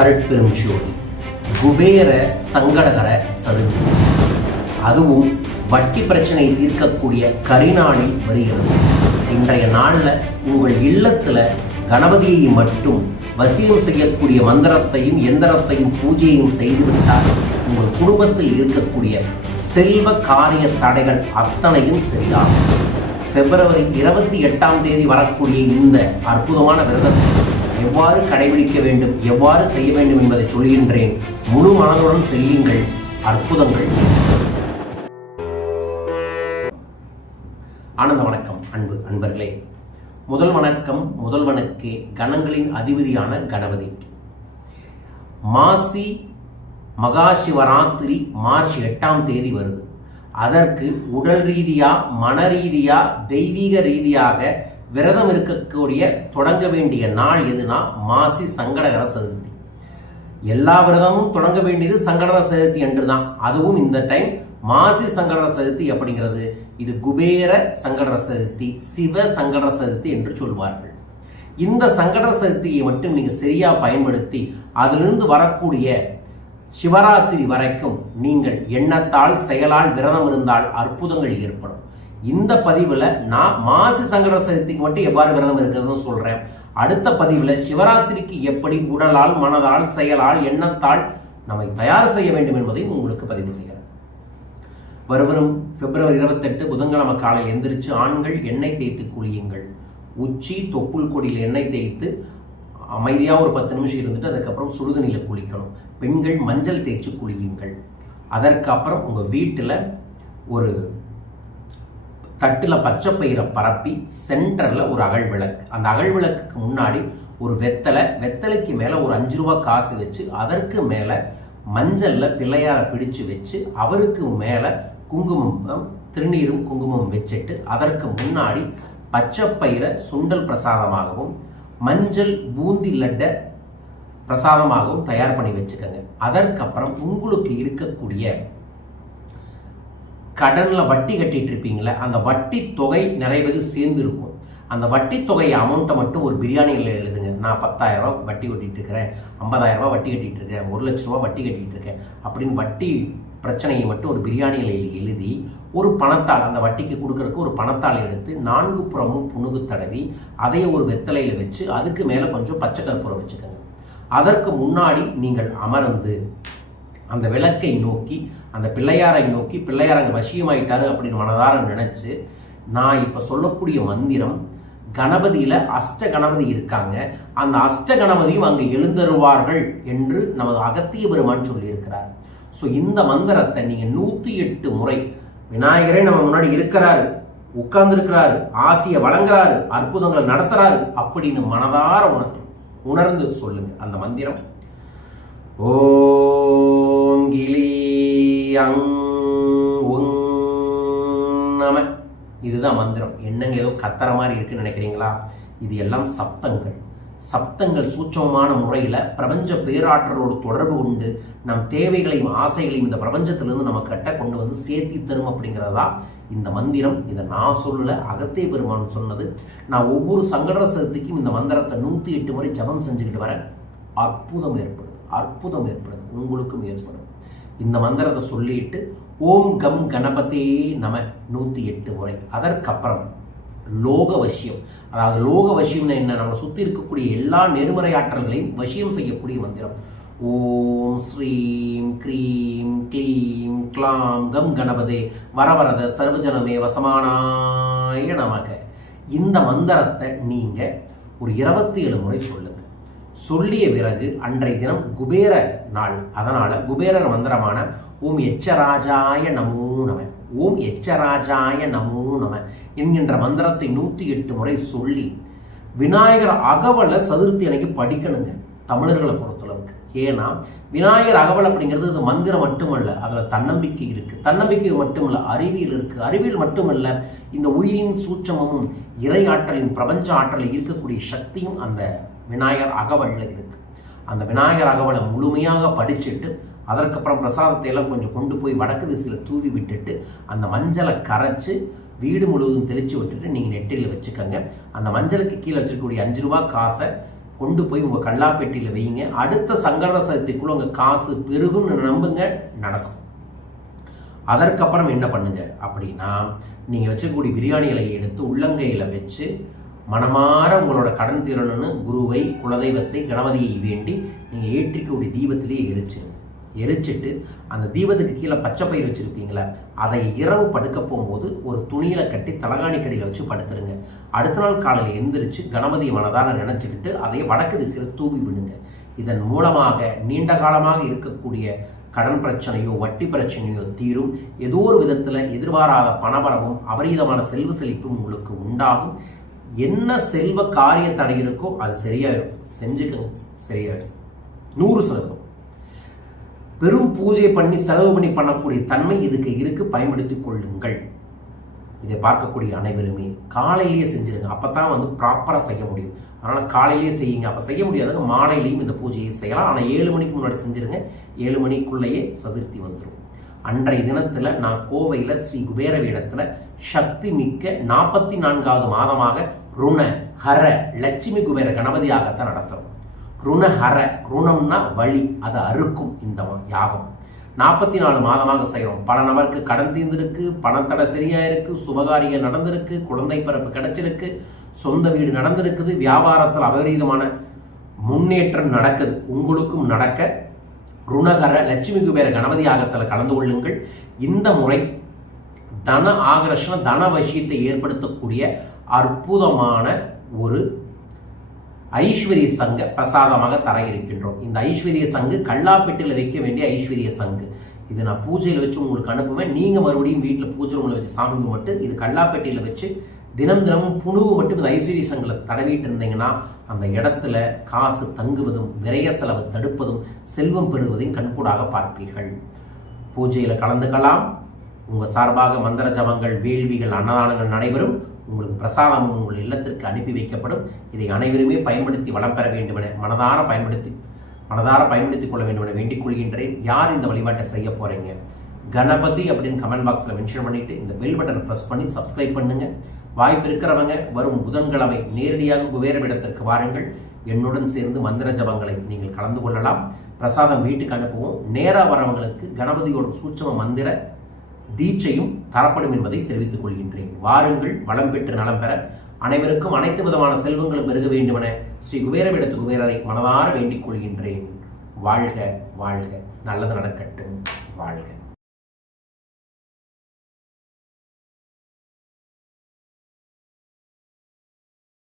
அருட்பெரும் ஜோதி. குபேர சங்கடகர சதுர்த்தி அதுவும் வட்டி பிரச்சனை தீர்க்கக்கூடிய கரிநாளில் வருகிறது. இன்றைய நாளில் உங்கள் இல்லத்தில் கணபதியை மட்டும் வசியம் செய்யக்கூடிய மந்திரத்தையும் எந்திரத்தையும் பூஜையும் செய்துவிட்டால் உங்கள் குடும்பத்தில் இருக்கக்கூடிய செல்வ காரிய தடைகள் அத்தனையும் சரியாகும். பிப்ரவரி இருபத்தி எட்டாம் தேதி வரக்கூடிய இந்த அற்புதமான விரதத்தை எவ்வாறு கடைபிடிக்க வேண்டும் எவ்வாறு செய்ய வேண்டும் என்பதை சொல்கின்றேன் முழு மனதுடன் செய்யுங்கள் அற்புதங்கள். ஆனந்த வணக்கம் அன்பு அன்பர்களே. முதல் வணக்கம் முதல்வனுக்கு கணங்களின் அதிபதியான கணபதி. மாசி மகா சிவராத்திரி மார்ச் எட்டாம் தேதி வருது. அதற்கு உடல் ரீதியா மன ரீதியா தெய்வீக ரீதியாக விரதம் இருக்கக்கூடிய தொடங்க வேண்டிய நாள் எதுனா மாசி சங்கடகர சதுர்த்தி. எல்லா விரதமும் தொடங்க வேண்டியது சங்கடகர சதுர்த்தி என்று தான் அதுவும் இந்த டைம் மாசி சங்கடகர சதுர்த்தி அப்படிங்கிறது. இது குபேர சங்கடகர சதுர்த்தி சிவ சங்கடகர சதுர்த்தி என்று சொல்வார்கள். இந்த சங்கடகர சதுர்த்தியை மட்டும் நீங்கள் சரியாக பயன்படுத்தி அதிலிருந்து வரக்கூடிய சிவராத்திரி வரைக்கும் நீங்கள் எண்ணத்தால் செயலால் விரதம் இருந்தால் அற்புதங்கள் ஏற்படும். இந்த பதிவில் நான் மாசி சங்கட சதுர்த்திக்கு மட்டும் எவ்வாறு விரதம் இருக்கிறதுன்னு சொல்கிறேன் அடுத்த பதிவில் சிவராத்திரிக்கு எப்படி உடலால் மனதால் செயலால் எண்ணத்தால் நம்மை தயார் செய்ய வேண்டும் என்பதையும் உங்களுக்கு பதிவு செய்கிறேன். வருவரும் பிப்ரவரி இருபத்தெட்டு புதன்கிழமை காலையில் எந்திரிச்சு ஆண்கள் எண்ணெய் தேய்த்து குளியுங்கள். உச்சி தொப்புள் கொடியில் எண்ணெய் தேய்த்து அமைதியாக ஒரு பத்து நிமிஷம் இருந்துட்டு அதுக்கப்புறம் சுடுதண்ணியில் குளிக்கணும். பெண்கள் மஞ்சள் தேய்ச்சி குளியுங்கள். அதற்கப்புறம் உங்கள் வீட்டில் ஒரு தட்டில் பச்சை பயிரை பரப்பி சென்டரில் ஒரு அகல் விளக்கு. அந்த அகல் விளக்குக்கு முன்னாடி ஒரு வெத்தலை வெத்தலைக்கு மேலே ஒரு அஞ்சு ரூபா காசு வச்சு அதற்கு மேலே மஞ்சளில் பிள்ளையாரை பிடிச்சு வச்சு அவருக்கு மேலே குங்குமம் திருநீரும் குங்குமம் வச்சுட்டு அதற்கு முன்னாடி பச்சை பயிரை சுண்டல் பிரசாதமாகவும் மஞ்சள் பூந்தி லட்டை பிரசாதமாகவும் தயார் பண்ணி வச்சுக்கோங்க. அதற்கப்புறம் உங்களுக்கு இருக்கக்கூடிய கடனில் வட்டி கட்டிட்டு இருப்பீங்களே அந்த வட்டி தொகை நிறைய பேர் சேர்ந்து இருக்கும் அந்த வட்டி தொகை அமௌண்ட்டை மட்டும் ஒரு பிரியாணியில் எழுதுங்க. நான் பத்தாயிரம் வட்டி கட்டிகிட்டு இருக்கிறேன் ஐம்பதாயிரரூபா வட்டி கட்டிட்டு இருக்கேன் ஒரு லட்ச ரூபா வட்டி கட்டிகிட்டு இருக்கேன் அப்படின்னு வட்டி பிரச்சனையை மட்டும் ஒரு பிரியாணியில் எழுதி ஒரு பணத்தாள் அந்த வட்டிக்கு கொடுக்குறக்கு ஒரு பணத்தாள் எடுத்து நான்கு புறமும் புணுகு தடவி அதையே ஒரு வெத்தலையில் வச்சு அதுக்கு மேலே கொஞ்சம் பச்சை கற்பூரம் வச்சுக்கோங்க. அதற்கு முன்னாடி நீங்கள் அமர்ந்து அந்த விளக்கை நோக்கி அந்த பிள்ளையாரை நோக்கி பிள்ளையார் அங்கே வசியமாயிட்டாரு அப்படின்னு மனதார நினச்சி நான் இப்போ சொல்லக்கூடிய மந்திரம் கணபதியில் அஷ்ட கணபதி இருக்காங்க. அந்த அஷ்ட கணபதியும் அங்கே எழுந்தருவார்கள் என்று நமது அகத்திய பெருமான் சொல்லியிருக்கிறார். ஸோ இந்த மந்திரத்தை நீங்கள் நூற்றி எட்டு முறை விநாயகரே நம்ம முன்னாடி இருக்கிறாரு உட்கார்ந்துருக்கிறாரு ஆசையை ஆசியை வழங்குறாரு அற்புதங்களை நடத்துறாரு அப்படின்னு மனதார உணர்த்து உணர்ந்து சொல்லுங்க அந்த மந்திரம். ஓ நம இதுதான் மந்திரம். என்னங்க ஏதோ கத்துற மாதிரி இருக்குன்னு நினைக்கிறீங்களா? இது எல்லாம் சப்தங்கள். சப்தங்கள் சூட்சமமான முறையில் பிரபஞ்ச பேராற்றலோடு தொடர்பு கொண்டு நம் தேவைகளையும் ஆசைகளையும் இந்த பிரபஞ்சத்திலிருந்து நம்ம கட்ட கொண்டு வந்து சேர்த்தி தரும் அப்படிங்கிறதா இந்த மந்திரம். இதை நான் சொல்ல அகத்தே பெருமான் சொன்னது. நான் ஒவ்வொரு சங்கட சதுர்த்திக்கும் இந்த மந்திரத்தை நூற்றி எட்டு முறை ஜபம் செஞ்சுக்கிட்டு வரேன். அற்புதம் ஏற்படுது. அற்புதம் ஏற்படுது. உங்களுக்கும் ஏற்படும். இந்த மந்திரத்தை சொல்லிட்டு ஓம் கம் கணபதே நம நூற்றி எட்டு முறை. அதற்கப்புறம் லோக வசியம் அதாவது லோக வசியம்னு என்ன? நம்ம சுற்றி இருக்கக்கூடிய எல்லா நெருமறை ஆற்றல்களையும் வசியம் செய்யக்கூடிய மந்திரம். ஓம் ஸ்ரீம் க்ரீம் க்ளீம் க்ளாம் கம் கணபதே வரவரத சர்வஜனமே வசமானாய நமக. இந்த மந்திரத்தை நீங்கள் ஒரு இருபத்தி ஏழு முறை சொல்லுங்கள் சொல்லிய பிறகு அன்றைய தினம் குபேர நாள். அதனால குபேரர் மந்திரமான ஓம் எச்சராஜாய நமோ நம. ஓம் எச்சராஜாய நமோ நம என்கின்ற மந்திரத்தை நூற்றி எட்டு முறை சொல்லி விநாயகர் அகவலை சதுர்த்தி அன்னைக்கு படிக்கணுங்க. தமிழர்களை பொறுத்தளவுக்கு. ஏன்னா விநாயகர் அகவல் அப்படிங்கிறது இது மந்திரம் மட்டுமல்ல அதில் தன்னம்பிக்கை இருக்குது தன்னம்பிக்கை மட்டுமல்ல அறிவியல் இருக்குது அறிவியல் மட்டுமல்ல இந்த உயிரின் சூட்சமும் இறை ஆற்றலின் பிரபஞ்ச ஆற்றலில் இருக்கக்கூடிய சக்தியும் அந்த விநாயகர் அகவலில் இருக்குது அந்த விநாயகர் அகவலை முழுமையாக படிச்சுட்டு அதற்கப்புறம் பிரசாதத்தை எல்லாம் கொஞ்சம் கொண்டு போய் வடக்கு திசையில் தூவி விட்டுட்டு அந்த மஞ்சளை கரைச்சி வீடு முழுவதும் தெளித்து விட்டுட்டு நீங்கள் நெட்டில் வச்சுக்கோங்க. அந்த மஞ்சளுக்கு கீழே வச்சிருக்கக்கூடிய அஞ்சு ரூபா காசை கொண்டு போய் உங்கள் கல்லாப்பெட்டியில் வைங்க. அடுத்த சங்கட சக்திக்குள்ளே உங்கள் காசு பெருகும்னு நம்புங்க நடக்கும். அதற்கப்புறம் என்ன பண்ணுங்க? அப்படின்னா நீங்கள் வச்சக்கூடிய பிரியாணி இலையை எடுத்து உள்ளங்கையில் வச்சு மனமாற உங்களோட கடன் தீரணும்னு குருவை குலதெய்வத்தை கணபதியை வேண்டி நீங்கள் ஏற்றிக்கூடிய தீபத்திலேயே எரிச்சிருங்க. எரிச்சிட்டு அந்த தீபத்துக்கு கீழே பச்சை பயிர் வச்சுருப்பீங்களே அதை இரவு படுக்க போகும்போது ஒரு துணியில் கட்டி தலகாணி கடியில் வச்சு படுத்துருங்க. அடுத்த நாள் காலையில் எந்திரிச்சு கணபதி மனதார நினச்சிக்கிட்டு அதை வடக்கு திசையில் தூவி விடுங்க. இதன் மூலமாக நீண்ட காலமாக இருக்கக்கூடிய கடன் பிரச்சனையோ வட்டி பிரச்சனையோ தீரும். ஏதோ ஒரு விதத்தில் எதிர்பாராத பணவரவும் அபரீதமான செல்வ செழிப்பும் உங்களுக்கு உண்டாகும். என்ன செல்வ காரிய தடை இருக்கோ அது சரியாயிடும் செஞ்சுக்கங்க சரியாயிடும் நூறு சதவீதம். பெரும் பூஜை பண்ணி செலவு பண்ணி பண்ணக்கூடிய தன்மை இதுக்கு இருக்கு. பயன்படுத்திக் கொள்ளுங்கள். இதை பார்க்கக்கூடிய அனைவருமே காலையிலேயே செஞ்சிருங்க. அப்போ தான் வந்து ப்ராப்பராக செய்ய முடியும். அதனால் காலையிலேயே செய்யுங்க. அப்போ செய்ய முடியாதவங்க மாலையிலையும் இந்த பூஜையை செய்யலாம். ஆனால் ஏழு மணிக்கு முன்னாடி செஞ்சிருங்க. ஏழு மணிக்குள்ளேயே சதுர்த்தி வந்துடும் அன்றைய தினத்தில் நான் கோவையில் ஸ்ரீ குபேர வேடத்தில் சக்தி மிக்க நாற்பத்தி நான்காவது மாதமாக ருண ஹர லட்சுமி குபேர கணபதியாகத்தான் நடத்துகிறோம் ருணஹர ருணம்னா வழி அதை அறுக்கும் இந்த யாகம். நாற்பத்தி நாலு மாதமாக செய்கிறோம். பல நபருக்கு கடன் தீர்ந்திருக்கு பணத்தடை சரியாக இருக்குது சுபகாரியம் நடந்திருக்கு குழந்தை பிறப்பு கிடைச்சிருக்கு சொந்த வீடு நடந்திருக்குது வியாபாரத்தில் அபரீதமான முன்னேற்றம் நடக்குது. உங்களுக்கும் நடக்க ருணகர லட்சுமி குபேர கணபதி யாகத்தில் கலந்து கொள்ளுங்கள். இந்த முறை தன ஆகர்ஷண தன வசியத்தை ஏற்படுத்தக்கூடிய அற்புதமான ஒரு ஐஸ்வர்ய சங்க பிரசாதமாக தர இருக்கின்றோம். இந்த ஐஸ்வர்ய சங்கு கல்லாப்பெட்டில் வைக்க வேண்டிய ஐஸ்வர்ய சங்கு. இது நான் பூஜையில் வச்சு உங்களுக்கு அனுப்புவேன். நீங்கள் மறுபடியும் வீட்டில் பூஜை உங்களை வச்சு சாமி கும்பிட்டு இது கல்லாப்பெட்டியில் வச்சு தினம் தினமும் புணுவு மட்டும் இந்த ஐஸ்வர்ய சங்கில் தடவிட்டு இருந்தீங்கன்னா அந்த இடத்துல காசு தங்குவதும் விரைய செலவு தடுப்பதும் செல்வம் பெறுவதையும் கண்கூடாக பார்ப்பீர்கள். பூஜையில் கலந்துக்கலாம். உங்கள் சார்பாக மந்திர ஜபங்கள் வேள்விகள் அன்னதானங்கள் நடைபெறும். உங்களுக்கு பிரசாதம் உங்கள் இல்லத்திற்கு அனுப்பி வைக்கப்படும். இதை அனைவருமே பயன்படுத்தி வளம் பெற வேண்டும் என மனதார பயன்படுத்தி மனதார பயன்படுத்திக் கொள்ள வேண்டும் என வேண்டிக் கொள்கின்றேன். யார் இந்த வழிபாட்டை செய்ய போறீங்க? கணபதி அப்படின்னு கமெண்ட் பாக்ஸில் மென்ஷன் பண்ணிட்டு இந்த பெல் பட்டனை ப்ரெஸ் பண்ணி சப்ஸ்கிரைப் பண்ணுங்க. வாய்ப்பு இருக்கிறவங்க வரும் புதன்கிழமை நேரடியாக குபேரவிடத்திற்கு வாருங்கள். என்னுடன் சேர்ந்து மந்திர ஜபங்களை நீங்கள் கலந்து கொள்ளலாம். பிரசாதம் வீட்டுக்கு அனுப்புவோம். நேராக வரவங்களுக்கு கணபதியோட சூட்சம மந்திர தீட்சையும் தரப்படும் என்பதை தெரிவித்துக் கொள்கின்றேன். வாருங்கள் வளம் பெற்று நலம் பெற. அனைவருக்கும் அனைத்து விதமான செல்வங்களும் பெருக வேண்டுமென ஸ்ரீ குபேரவிடத்து குபேரரை மனதார வேண்டிக் கொள்கின்றேன். வாழ்க வாழ்க. நல்லது நடக்கட்டும். வாழ்க.